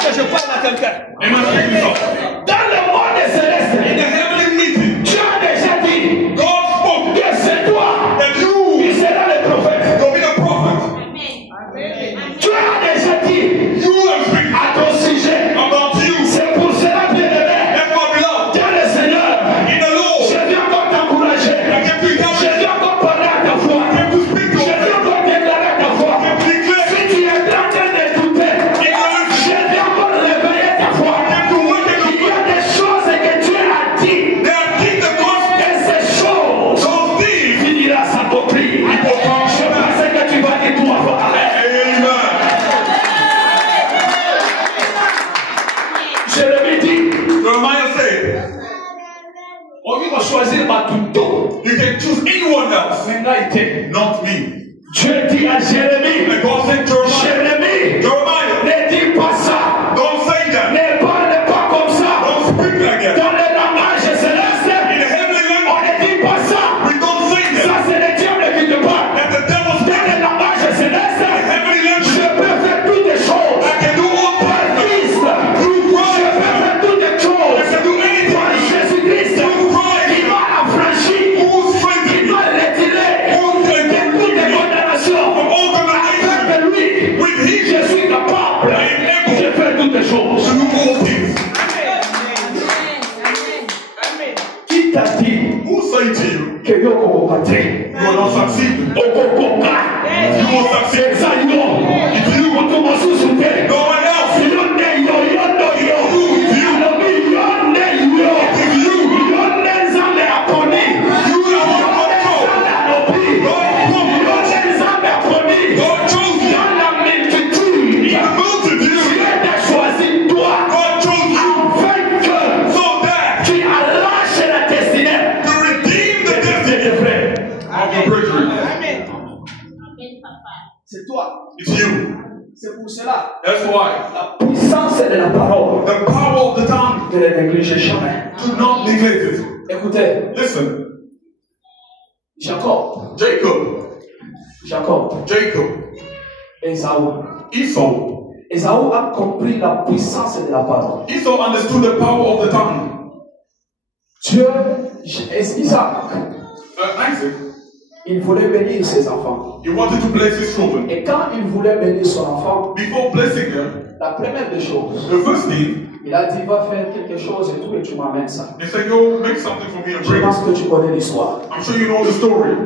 Est-ce que je parle à quelqu'un? Am I speaking to someone? Dans le monde céleste, In the heavenly meeting, Dieu a déjà dit God spoke que c'est toi that qui you seras le prophète. will be the prophet. Dieu a déjà dit You will speak à ton sujet. about you. C'est pour cela, bien-aimé, Therefore, beloved, dans le Seigneur, in the Lord, je viens encore t'encourager. I can be Je helped. viens encore parler à ta foi. I can speak Je to viens encore déclarer ta foi. I can declare. Si tu es en train de douter, je viens encore réveiller ta foi. I can do what Il y a des choses que Dieu a dit. There are things that God Et ces choses those things. finira s'accomplir. Je pensais que tu vas dire tout avant. Amen. Je l'avais dit. Jeremiah said, Au lieu de choisir Matuto, you can choose anyone else, maintenant il était. not me. Dieu dit à Jérémie, And God said, Jérémie, Jeremiah, ne dis pas ça. don't say that. Ne parle pas comme ça. Don't speak like that. Dans le langage céleste, In the heavenly on language, ne dit pas ça. we don't say Ça, that. c'est le diable qui te parle. And the devil Dans speaks. le langage céleste, Heavenly language, je peux faire toutes les choses. I can do all Par things. Christ, je peux faire toutes les choses. I can do anything. Par Jésus-Christ, qui m'a affranchi, Who's qui strengthened m'a retiré de toutes les condamnations. from all condemnation? Avec lui, With him, je suis capable de faire toutes les to choses. do all things. Qui t'a dit Who say to you, que yo kokokate? you will not succeed? Okokoka. You will succeed. Eza yo. Mutu mosusu te. No one else. Yonde yo, yondo yo. Alobi yonde yo. Yonde nzambe aponi. You are Yonde one control. nzambe alobi. Yonde nzambe aponi. God chose you. Dans la multitude, The multitude. Dieu t'a choisi toi. God chose you Afin que so that tu arraches la destinée to redeem the de destiny tes frères. of the brethren. C'est toi. It's you. C'est pour cela. That's why La puissance de la parole. the power of the tongue, Ne le négligez jamais. do not neglect it. Écoutez, Listen, Jacob, Jacob, Esaü. Esau. A compris la puissance de la parole. Esau understood the power of the tongue. Dieu, Isaac, Isaac, il voulait bénir ses enfants. he wanted to bless his children. Et quand il voulait bénir son enfant, Before blessing them, la première des choses, the first thing, il a dit, va faire quelque chose et tout, et tu m'amènes ça. he said, go make something for me and Je bring pense it. que tu connais l'histoire. I'm sure you know the story.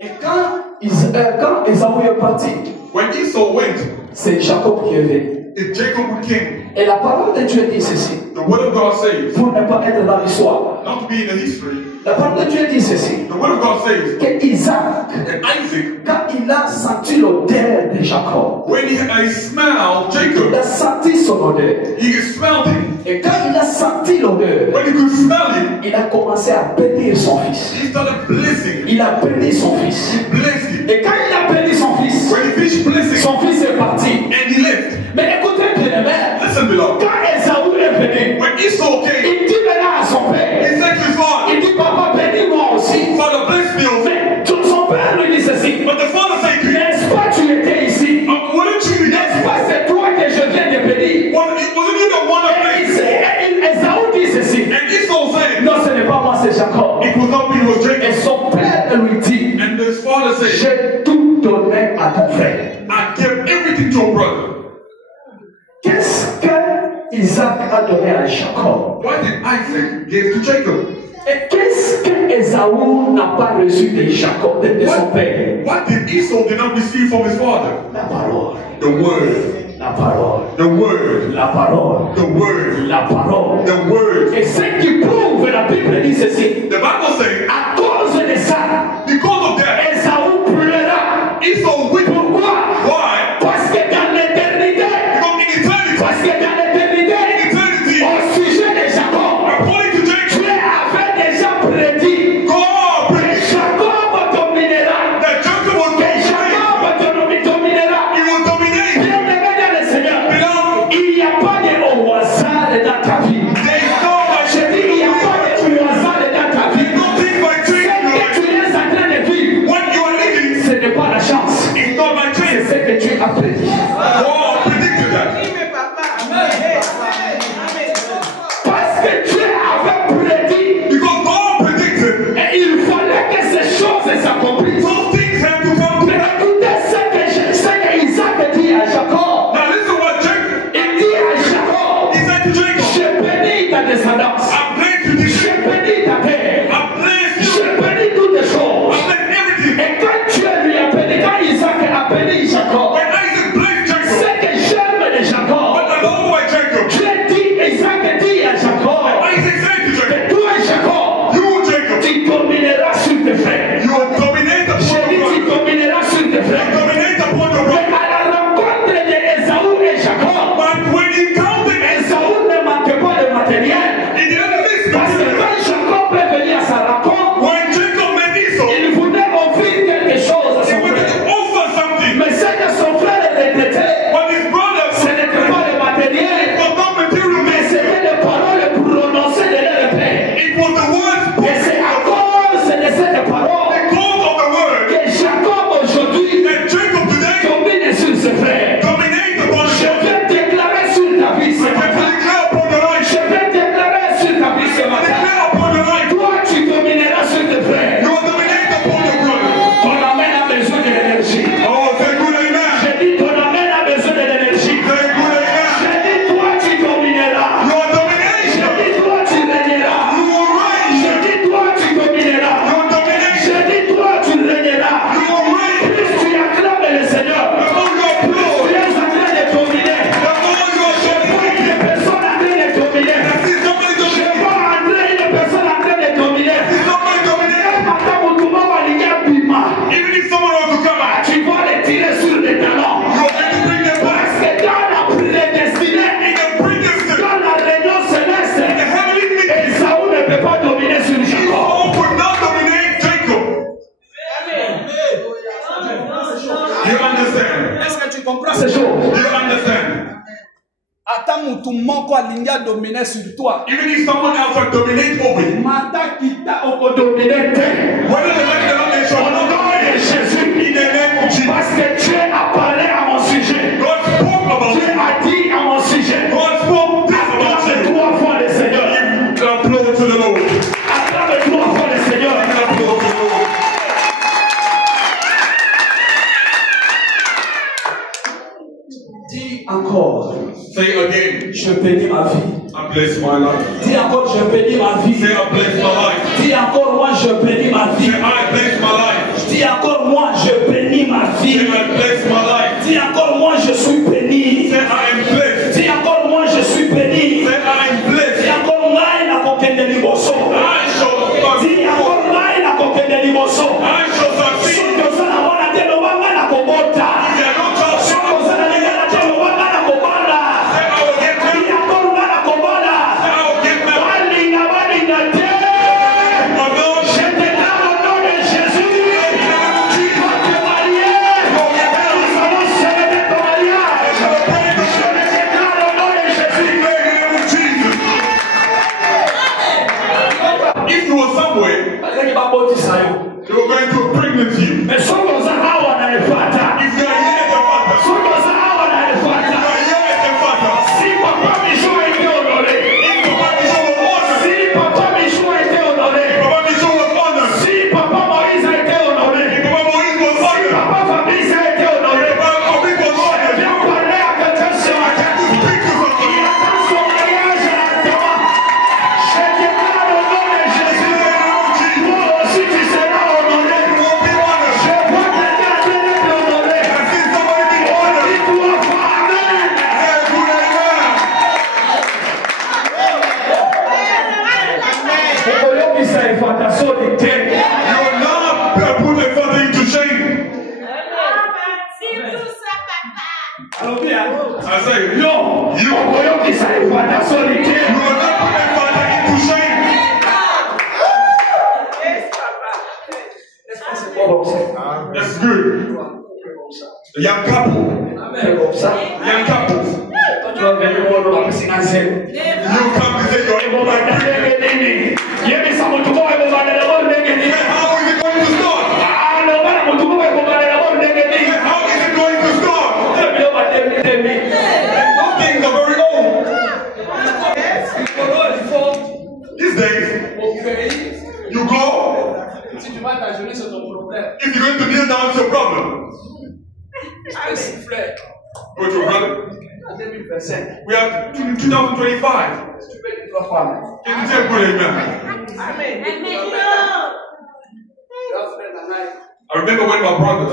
Et quand Esaü est parti, When Esau went, c'est Jacob qui est venu. if Jacob who came, Et la parole de Dieu dit ceci, the word of God says, pour ne pas être dans l'histoire. not to be in the history, La parole de Dieu dit ceci, the word of God says que Isaac, that Isaac, quand il a senti l'odeur de Jacob, when he smelled il Jacob, a senti son odeur. he smelled him. Et quand il a senti l'odeur, When he could smell him, il a commencé à bénir son fils. he started blessing him. Il a béni son fils. He blessed him. Et quand il a béni son fils, When he finished blessing, son fils est parti. and he left. Mais écoutez, bien-aimé, Listen, beloved. quand Esaü est venu, When Esau came, il dit maintenant à son he père, said to his father, il dit, papa, bénis-moi aussi. Father, bless me also. Mais son père lui dit ceci, But the father said to him, n'est-ce pas tu étais ici? wouldn't you be N'est-ce there? pas c'est toi que je viens de bénir? Wasn't you the one that blessed? Et Esaü dit ceci, And Esau said, non, ce n'est pas moi, c'est Jacob. it was not me, it was Et Jacob. son père lui dit, And his father said, j'ai tout donné à ton frère. I gave everything to a brother. Qu'est-ce que Isaac a donné à Jacob? Why did Isaac give to Jacob? Et qu'est-ce que Esaü n'a pas reçu de Jacob, de son père? What did Esau did not receive from his father? La parole, The word, la parole, the word, la parole, the word, la parole. the word. Et ce qui prouve, la Bible dit ceci, The Bible says, à cause de ça, because of that, Esaü pleura. Esau wept. Pourquoi? Why? Parce que dans l'éternité, Because in eternity, parce que dans l'éternité, eternity, au sujet de Jacob, according to Jacob, Dieu avait déjà prédit God que prayed Jacob dominera, that Jacob would que dominate. Jacob dominera. He will dominate. Bien-aimé dans le Seigneur, Beloved, il n'y a pas de au hasard dans ta vie. there is no Je dis, il n'y a Ata mutu moko alingi dominer sur toi. Even if someone else will dominate over you. Mata kita okodominer te. Whether the nation Au nom de Jésus, in the name of Jesus. parce que Dieu a parlé à mon sujet. God spoke about Dieu you. a dit à mon sujet. God spoke this about Acclame you. 3 fois le Seigneur. Applaud to the Lord. Acclame 3 fois le Seigneur. Applaud to the Lord. Dis encore. Say again. Je bénis ma vie. I bless my life. Dis encore, je bénis ma vie. Say I bless my life. Dis encore, moi, je bénis ma vie. Say I bless my life. Dis encore, moi, je bénis ma vie. Say I bless my life. Dis encore, moi, je suis béni. Say I am blessed. Dis encore, moi, je suis béni. Say I am blessed. Dis encore, ngai na kokende liboso. I shall Dis encore, ngai na kokende liboso. I shall succeed. Soki ozala wana te lobanga na kobota. If you are not touched, Soki ozala lingana te lobanga na kobala. say I will get Dis married. encore, nga na kobala. Say I will get married. Balinga te. My Lord, Je te donne au nom de Jésus. Tu vas te marier. Nous allons célébrer ton mariage. Je le déclare au nom de Jésus. in the name of Jesus. If you were somewhere, Bazali babotisa yo. they were going to pregnant you. Mais soki oza awa na efata. If you are here at the father, Soki oza awa na you efata. are here at the father. Si papa Michou a été honoré. If Papa Michou was honored, Si papa Michou a été honoré. Papa Michou was honored. Si papa Moïse a été honoré. If Papa Moïse was Si honored, papa Fabrice a été honoré. Papa Fabrice was honored. Viens parler à quelqu'un ce matin. To speak to Il somebody. attend son mariage à toi. Je déclare au nom de Jésus. Toi aussi tu seras honoré. You will be honored. Je vois quelqu'un qui est honoré. I see somebody being honored. Dis-toi, Amen. Say a good amen. Okoyokisa efataso lite. You will not put the father into shame. I say, Yo, you okoyokisa efataso lite. will not put the father into shame. That's good. A young couple. Young couples. You come and say you're able like that. How is it going to start? How is it going to start? Those things are very old. These days, you go, if you're going to kneel down, it's your problem. Go to your brother. We have 2025. Can you say good amen? I remember when my brother,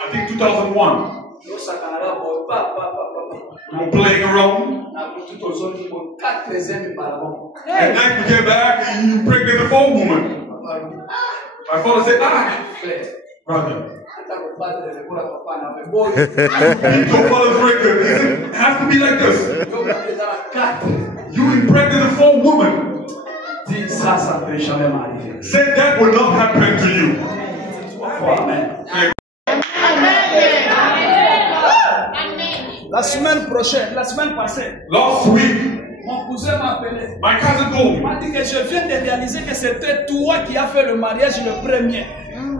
I think 2001, we were playing around. And then we came back and you impregnated a 4-woman. My father said, brother, beat your father's record. He said, it has to be like this. You impregnated a 4-woman. Said that will not happen to you. Amen. La semaine prochaine, la semaine passée, Last week, mon cousin m'a appelé. my cousin told Il me. m'a dit que je viens de réaliser que c'était toi qui as fait le mariage le premier.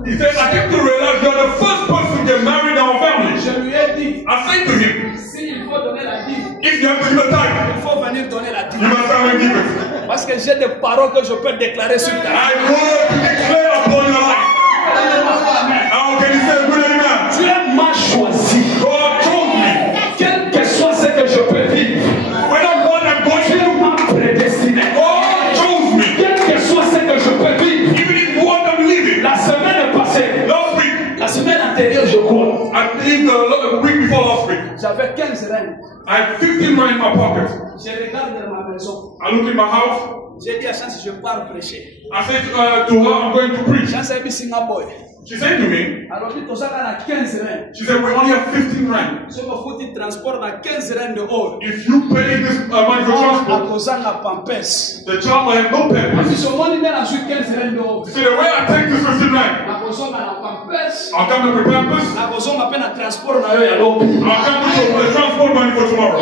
He said, I came to realize you're the first person to get married in our family. Je lui ai dit, I said to him, s'il faut donner la dîme, if you have to give a tithe, il faut venir donner la you dîme. must come and give it. Parce que j'ai des paroles que je peux déclarer sur ta vie. I want to declare upon your life. How can you say good amen? Dieu m'a choisi. God told me, Quel que soit ce que je peux vivre, whether what I'm going Dieu through, m'a prédestiné. God chose me. Quel que soit ce que je peux vivre, Even if what I'm living, la semaine passée, last week, la semaine antérieure, je crois, I think the week before last week, J'avais 15 reines. I had 15 rand in my pocket. Je regarde dans ma maison. I look in my house. J'ai dit à Chance, je pars prêcher. I said to her, I'm going to preach. Chance a dit Singapour. She said to me, Alors, dit, on a 15 reines. she said, we only have 15 rand. Si on faut du transport, on a 15 reines de haut. If you pay this money for À transport, cause de la pampesse. the child will have no Si pay. ce monde est dans 15 reines de haut. So the way I take this 15 rand, À cause I'll come up with pampers. I'll come with the transport money for tomorrow.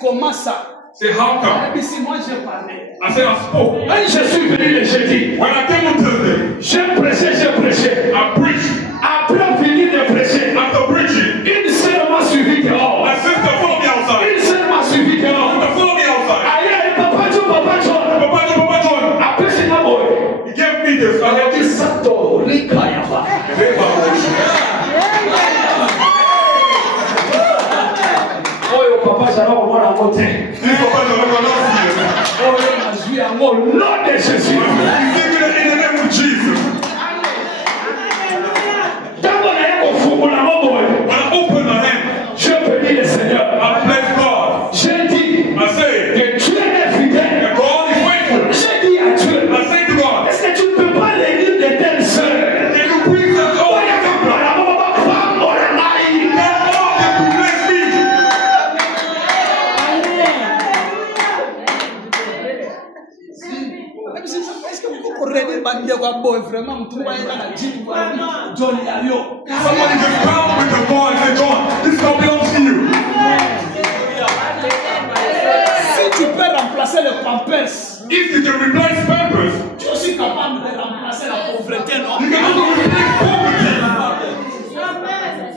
Comment ça? Say, how come? Moi j'ai parlé. I said, I spoke. Quand je suis venu le jeudi, When I came on Thursday, j'ai prêché. I preached. Après finir de prêcher, After preaching, une sœur m'a suivi dehors. my sister followed me outside. Une sœur m'a suivi dehors. Sister followed me outside. Aïe, Papa John. Papa John, Après, c'est la boy. he gave me this. I Elle a gave dit this. Sato, Rikayaba. Oh, Papa, j'allais revoir la beauté. This Papa John, I'm not here. Oh, je suis en au nom de Jésus. He gave me that in the name of Jesus. When I opened my hand, Je bénis le Seigneur. I blessed God. J'ai dit I said, que Dieu est fidèle. that God is faithful. J'ai dit à Dieu, I said to God, est-ce que tu ne peux pas léguer de telles sœurs? can you please let Oh, God il y a comme la maman, femme, on la maille. to bless me? Est-ce que vous comprenez vraiment John Yayo? Somebody just come with the God and say, John, this God belongs to you. Si tu peux remplacer le pampers, If you can replace pampers, tu es aussi capable de remplacer la pauvreté, non? you can also replace poverty.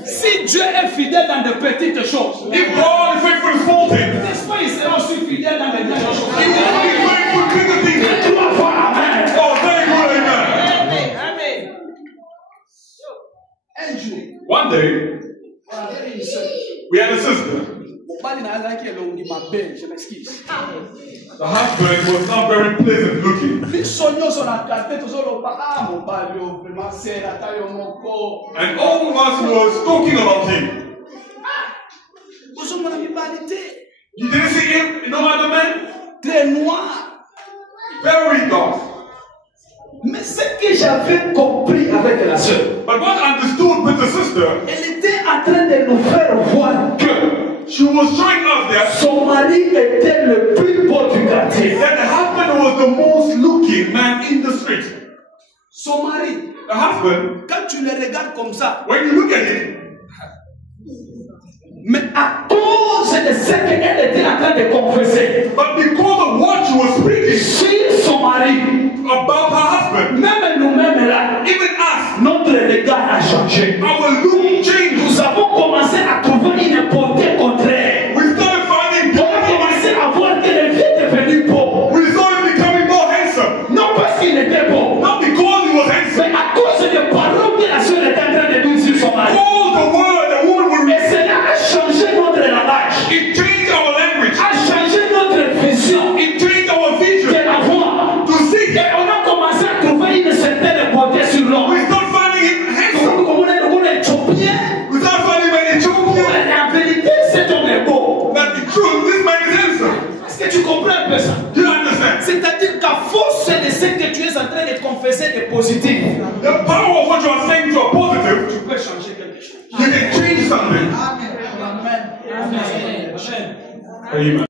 Si Dieu est fidèle dans de petites choses, If God is faithful in small things, n'est-ce pas, il sera aussi fidèle dans les grandes He choses. will be faithful in bigger things. Tu vas voir, amen. Oh, very good, amen. Un jour, One day, we had a sister. je m'excuse. The husband was not very pleasant looking. And all of us was talking about him. You didn't see him, no other man? Très noir. Very dark. Mais ce que j'avais compris avec la sœur, But what I understood with the sister, elle était en train de nous faire voir que she was showing us that son mari était le plus beau du quartier. the husband was the most looking man in the street. Son mari, The husband, quand tu le regardes comme ça, when you look at him, Mais à cause de ce qu'elle était en train de confesser but because of what she was speaking sur son mari, about her husband, même nous-mêmes là, even us, notre regard a changé. our look changed. Nous avons commencé à trouver une beauté contraire. We started finding On a commencé à voir que le vieux est devenu beau. we started becoming more handsome. Non parce qu'il était beau, Not because he was handsome. mais à cause des paroles que la soeur était en train de dire sur son mari. All the word the woman would Et read, cela a changé notre langage, it changed our language. a changé notre vision It changed our vision de la voix. to see. Et on a commencé à trouver une certaine beauté sur l'homme. We started finding him handsome. Comme on est éthiopien, We started finding him Ethiopian. mais en vérité, cet homme est beau. That the truth, this man is handsome. Est-ce que tu comprends un peu ça? Do you understand? c'est-à-dire qu'à force de ce que tu es en train de confesser de positif, The power of what you are saying to a positive, tu peux changer quelque chose. you can change something. Amen. Amen. Amen. Amen.